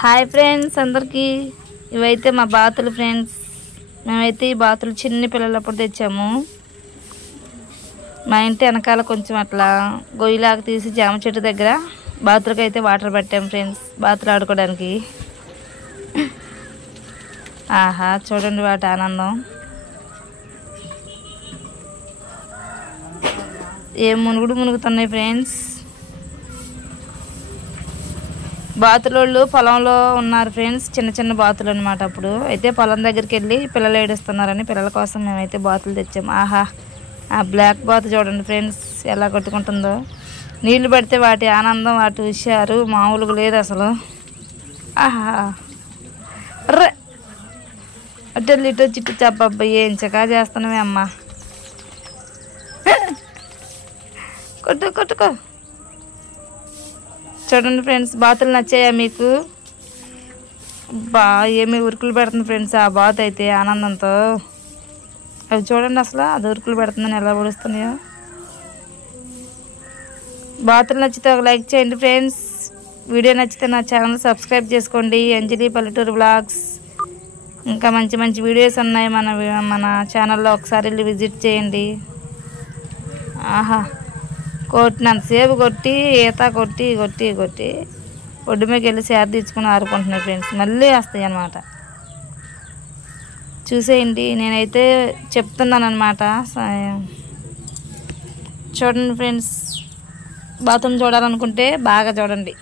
Hi friends అందరికీ ఇవైతే మా బాతులు ఫ్రెండ్స్. మేమైతే ఈ బాతులు చిన్న పిల్లలప్పుడు తెచ్చాము. మా ఇంటి వెనకాల కొంచెం అట్లా గొయ్యిలాగా తీసి జామ చెట్టు దగ్గర బాతులకి అయితే వాటర్ పెట్టాము ఫ్రెండ్స్, బాతులు ఆడుకోవడానికి. ఆహా చూడండి వాటి ఆనందం. ఏం మునుగుతున్నాయి ఫ్రెండ్స్. బాతులోళ్ళు పొలంలో ఉన్నారు ఫ్రెండ్స్, చిన్న చిన్న బాతులు అనమాట. అప్పుడు అయితే పొలం దగ్గరికి వెళ్ళి పిల్లలు ఏడుస్తున్నారని పిల్లల కోసం మేమైతే బాతులు తెచ్చాము. ఆహా ఆ బ్లాక్ బాతు చూడండి ఫ్రెండ్స్ ఎలా కొట్టుకుంటుందో. నీళ్లు పడితే వాటి ఆనందం, వాటి హుషారు మామూలుగా లేదు అసలు. ఆహా ర్రే అటు ఇటు చిట్టు చెప్పబ్బా ఏం చకా చేస్తున్నావే అమ్మా. కొట్టుకో. చూడండి ఫ్రెండ్స్, బాతులు నచ్చాయా మీకు? ఏమి ఉరుకులు పెడుతుంది ఫ్రెండ్స్ ఆ బాతు అయితే ఆనందంతో. అవి చూడండి అసలు అది ఉరుకులు పెడుతుందని ఎలా పొడుస్తున్నాయో. బాతులు నచ్చితే ఒక లైక్ చేయండి ఫ్రెండ్స్. వీడియో నచ్చితే నా ఛానల్ సబ్స్క్రైబ్ చేసుకోండి. అంజలి పల్లెటూరు బ్లాగ్స్. ఇంకా మంచి మంచి వీడియోస్ ఉన్నాయి మన ఛానల్లో, ఒకసారి వెళ్ళి విజిట్ చేయండి. ఆహా కొట్టినంతసేపు కొట్టి ఈత కొట్టి ఒడ్డు మీద వెళ్ళి సేద తీర్చుకుని ఆడుకుంటున్నాయి ఫ్రెండ్స్. మళ్ళీ వస్తాయి అన్నమాట. చూసేయండి, నేనైతే చెప్తున్నాను అనమాట. చూడండి ఫ్రెండ్స్, బాతుని చూడాలనుకుంటే బాగా చూడండి.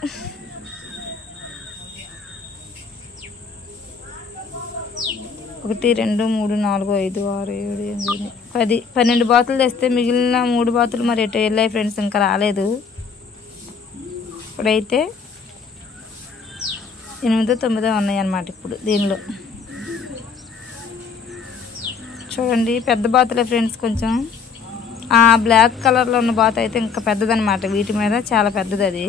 1 2 3 4 5 6 7 8 10 12 బాతులు తెస్తే మిగిలిన 3 బాతులు మరి ఎటు వెళ్ళాయి ఫ్రెండ్స్, ఇంకా రాలేదు. ఇప్పుడైతే 8 9 ఉన్నాయి అన్నమాట ఇప్పుడు దీనిలో. చూడండి పెద్ద బాతులే ఫ్రెండ్స్. కొంచెం ఆ బ్లాక్ కలర్లో ఉన్న బాతు అయితే ఇంకా పెద్దదన్నమాట, వీటి మీద చాలా పెద్దది అది.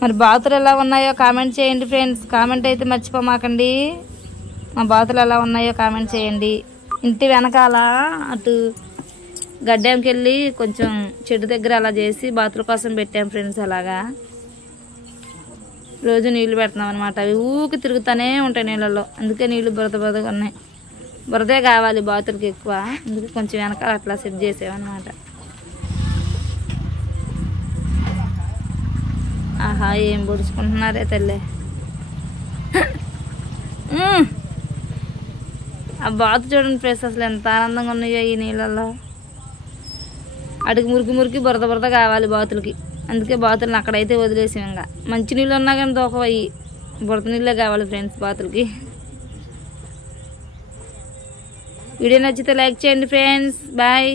మరి బాతులు ఎలా ఉన్నాయో కామెంట్ చేయండి ఫ్రెండ్స్. కామెంట్ అయితే మర్చిపోమాకండి. మా బాతులు ఎలా ఉన్నాయో కామెంట్ చేయండి. ఇంటి వెనకాల అటు గడ్డంకి వెళ్ళి కొంచెం చెట్టు దగ్గర అలా చేసి బాతుల కోసం పెట్టాం ఫ్రెండ్స్. అలాగా రోజు నీళ్లు పెడుతున్నాం అనమాట. అవి ఊకి తిరుగుతూనే ఉంటాయి నీళ్ళల్లో, అందుకే నీళ్లు బురదగా ఉన్నాయి. బురదే కావాలి బాతులకి ఎక్కువ, అందుకే కొంచెం వెనకాల అట్లా సెట్ చేసామన్నమాట. ఆహా ఏం పొడుచుకుంటున్నారే తల్లే. ఆ బాతు చూడండి ఫ్రెండ్స్ అసలు ఎంత ఆనందంగా ఉన్నాయో ఈ నీళ్ళల్లో. అడిగి మురికి బురద కావాలి బాతులకి, అందుకే బాతులను అక్కడైతే వదిలేసాం. ఇంకా మంచి నీళ్ళు ఉన్నా కానీ దోకవయ్యి, బురద నీళ్ళే కావాలి ఫ్రెండ్స్ బాతులకి. వీడియో నచ్చితే లైక్ చేయండి ఫ్రెండ్స్. బాయ్.